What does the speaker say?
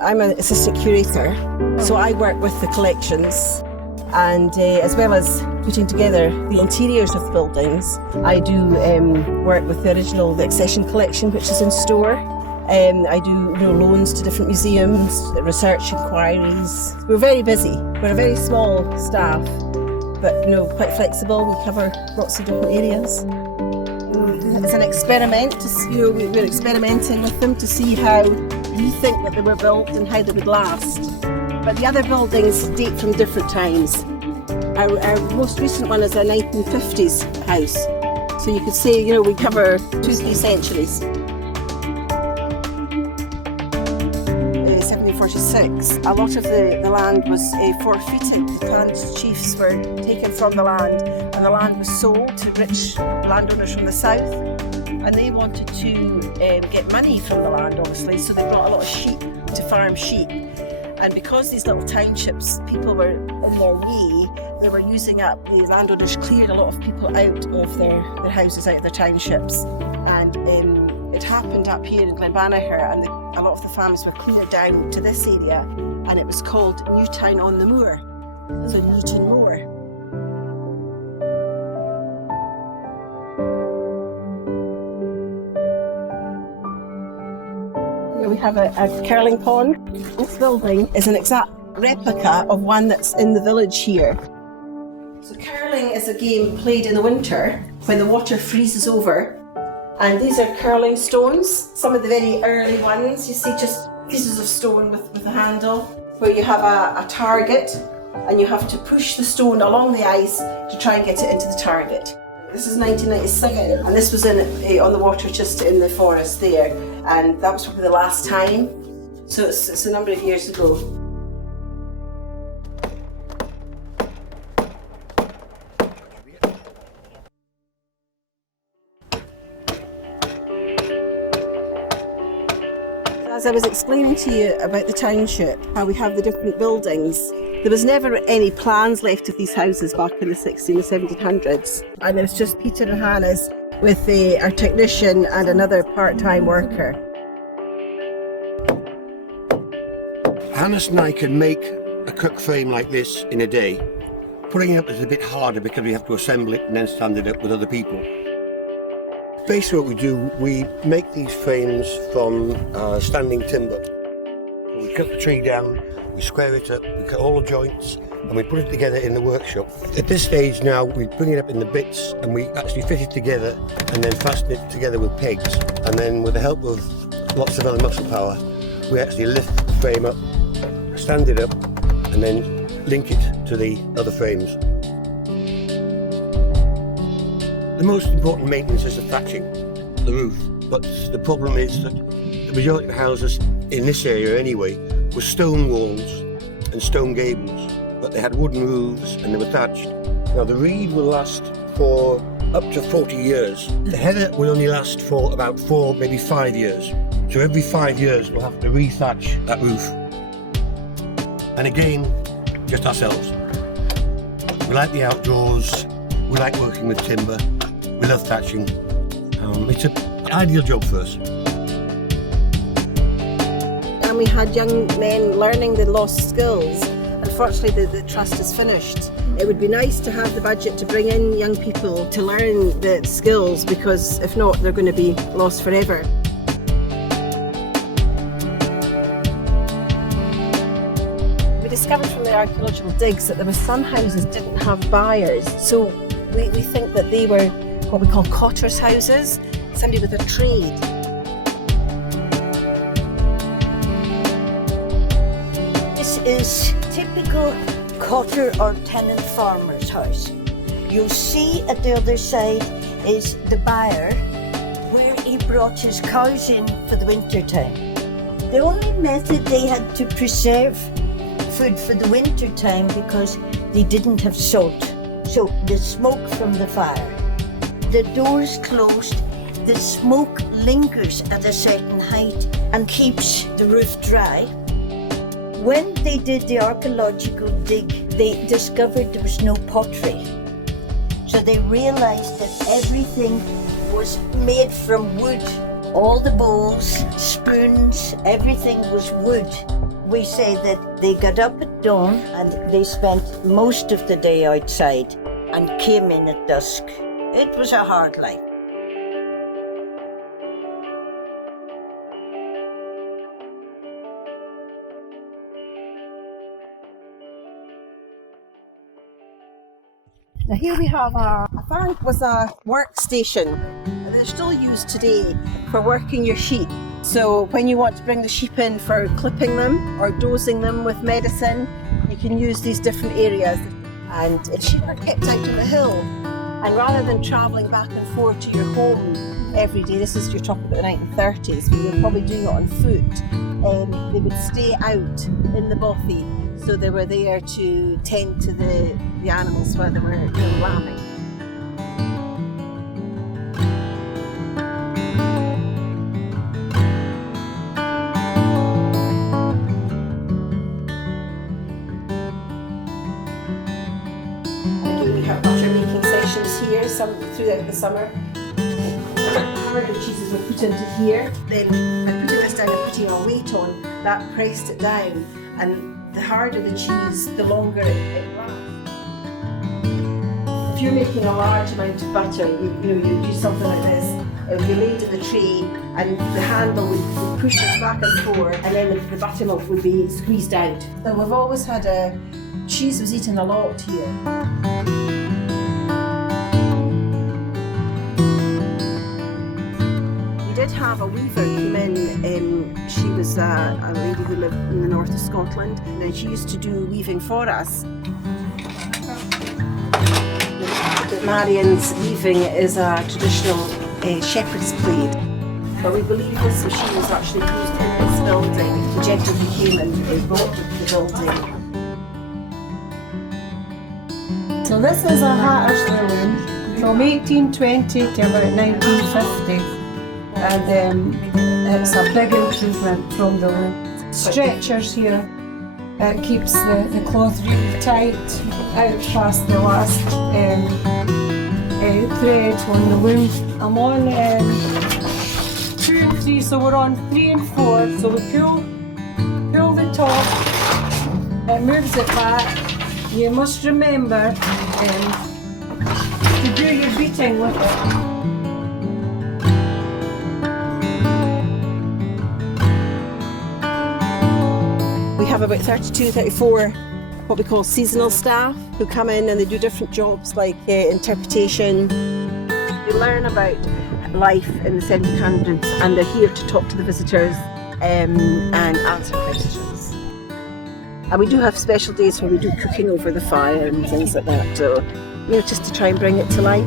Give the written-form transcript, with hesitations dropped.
I'm an assistant curator, so I work with the collections, and as well as putting together the interiors of the buildings, I do work with the accession collection, which is in store. I do loans to different museums, research inquiries. We're very busy. We're a very small staff, but quite flexible. We cover lots of different areas. It's an experiment. We're experimenting with them to see how we think that they were built and how they would last. But the other buildings date from different times. Our most recent one is a 1950s house. So you could say, we cover 2-3 centuries. 1746, a lot of the land was forfeited. The clan chiefs were taken from the land, and the land was sold to rich landowners from the south, and they wanted to get money from the land, obviously, so they brought a lot of sheep to farm sheep. And because these little townships, people were in their way, they were using up, the landowners cleared a lot of people out of their houses, out of their townships. And it happened up here in Glenbanagher, and a lot of the farms were cleared down to this area, and it was called Newtown on the Moor, so Newton Moor. Here we have a curling pond. This building is an exact replica of one that's in the village here. So curling is a game played in the winter when the water freezes over. And these are curling stones, some of the very early ones. You see just pieces of stone with a handle, where you have a target, and you have to push the stone along the ice to try and get it into the target. This is 1997, and this was on the water just in the forest there, and that was probably the last time. So it's a number of years ago. As I was explaining to you about the township, how we have the different buildings, there was never any plans left of these houses back in the 1600s and 1700s. And it was just Peter and Hannah's with our technician and another part-time worker. Hannah and I can make a cook frame like this in a day. Putting it up is a bit harder because we have to assemble it and then stand it up with other people. Basically what we do, we make these frames from standing timber. We cut the tree down, we square it up, we cut all the joints, and we put it together in the workshop. At this stage now, we bring it up in the bits, and we actually fit it together and then fasten it together with pegs. And then with the help of lots of other muscle power, we actually lift the frame up, stand it up, and then link it to the other frames. The most important maintenance is the thatching, the roof. But the problem is that the majority of houses, in this area anyway, were stone walls and stone gables, but they had wooden roofs and they were thatched. Now the reed will last for up to 40 years. The heather will only last for about 4, maybe 5 years. So every 5 years we'll have to re-thatch that roof. And again, just ourselves. We like the outdoors, we like working with timber. We love thatching. It's an ideal job for us. And we had young men learning the lost skills. Unfortunately, the trust is finished. It would be nice to have the budget to bring in young people to learn the skills, because if not, they're going to be lost forever. We discovered from the archaeological digs that there were some houses didn't have byres. So we think that they were what we call cotters' houses, somebody with a trade. This is typical cotter or tenant farmer's house. You'll see at the other side is the byre where he brought his cows in for the winter time. The only method they had to preserve food for the winter time because they didn't have salt. So the smoke from the fire. The door's closed, the smoke lingers at a certain height and keeps the roof dry. When they did the archaeological dig, they discovered there was no pottery. So they realized that everything was made from wood. All the bowls, spoons, everything was wood. We say that they got up at dawn and they spent most of the day outside and came in at dusk. It was a hard life. Now here we have a farm was a workstation. They're still used today for working your sheep. So when you want to bring the sheep in for clipping them or dosing them with medicine, you can use these different areas. And sheep are kept out on the hill. And rather than travelling back and forth to your home every day, this is, you're talking about the 1930s, when you're probably doing it on foot, they would stay out in the bothy. So they were there to tend to the animals while they were lambing. Again, we have butter making sessions here, some throughout the summer. Harder cheeses were put into here. Then by putting this down and putting a weight on, that pressed it down. And the harder the cheese, the longer it lasts. If you're making a large amount of butter, you do something like this. It would be laid in the tray, and the handle would push it back and forth, and then the buttermilk would be squeezed out. So we've always had cheese was eaten a lot here. We did have a weaver come in. She was a lady who lived in the north of Scotland, and she used to do weaving for us. Marian's weaving is a traditional shepherd's plaid, but we believe this machine was actually used in this building. The gentleman who came and bought the building. So this is a hatter's loom from 1820 to about 1950, and it's a big improvement from the loom. Stretchers here, it keeps the cloth really tight out past the last thread on the loom. I'm on 2 and 3, so we're on 3 and 4. So we pull the top, it moves it back. You must remember to do your beating with it. We have about 32, 34 what we call seasonal staff who come in and they do different jobs like interpretation. They learn about life in the 1700s and they're here to talk to the visitors and answer questions. And we do have special days where we do cooking over the fire and things like that, so just to try and bring it to life.